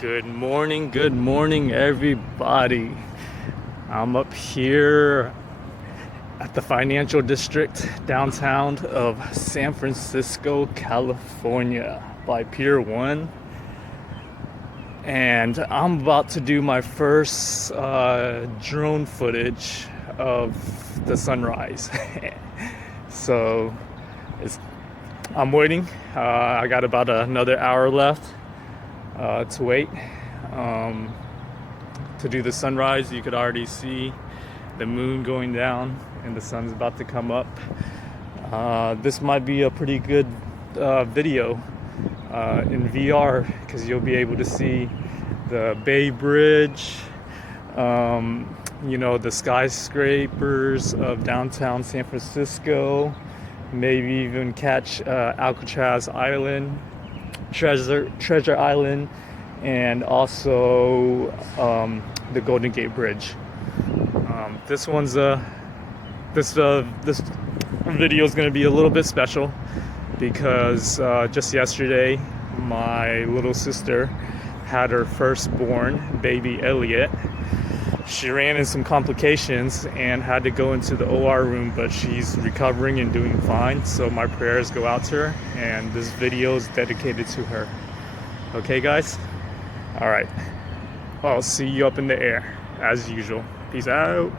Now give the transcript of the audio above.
Good morning, everybody. I'm up here at the financial district downtown of San Francisco, California, by Pier 1. And I'm about to do my first drone footage of the sunrise. So I'm waiting. I got about another hour left to wait to do the sunrise. You could already see the moon going down and the sun's about to come up. This might be a pretty good video in VR because you'll be able to see the Bay Bridge, the skyscrapers of downtown San Francisco, maybe even catch Alcatraz Island, Treasure Island, and also the Golden Gate Bridge. This video is going to be a little bit special because just yesterday my little sister had her firstborn baby Elliot. She ran into some complications and had to go into the OR room, but she's recovering and doing fine. So my prayers go out to her, and this video is dedicated to her. Okay, guys? All right. I'll see you up in the air, as usual. Peace out.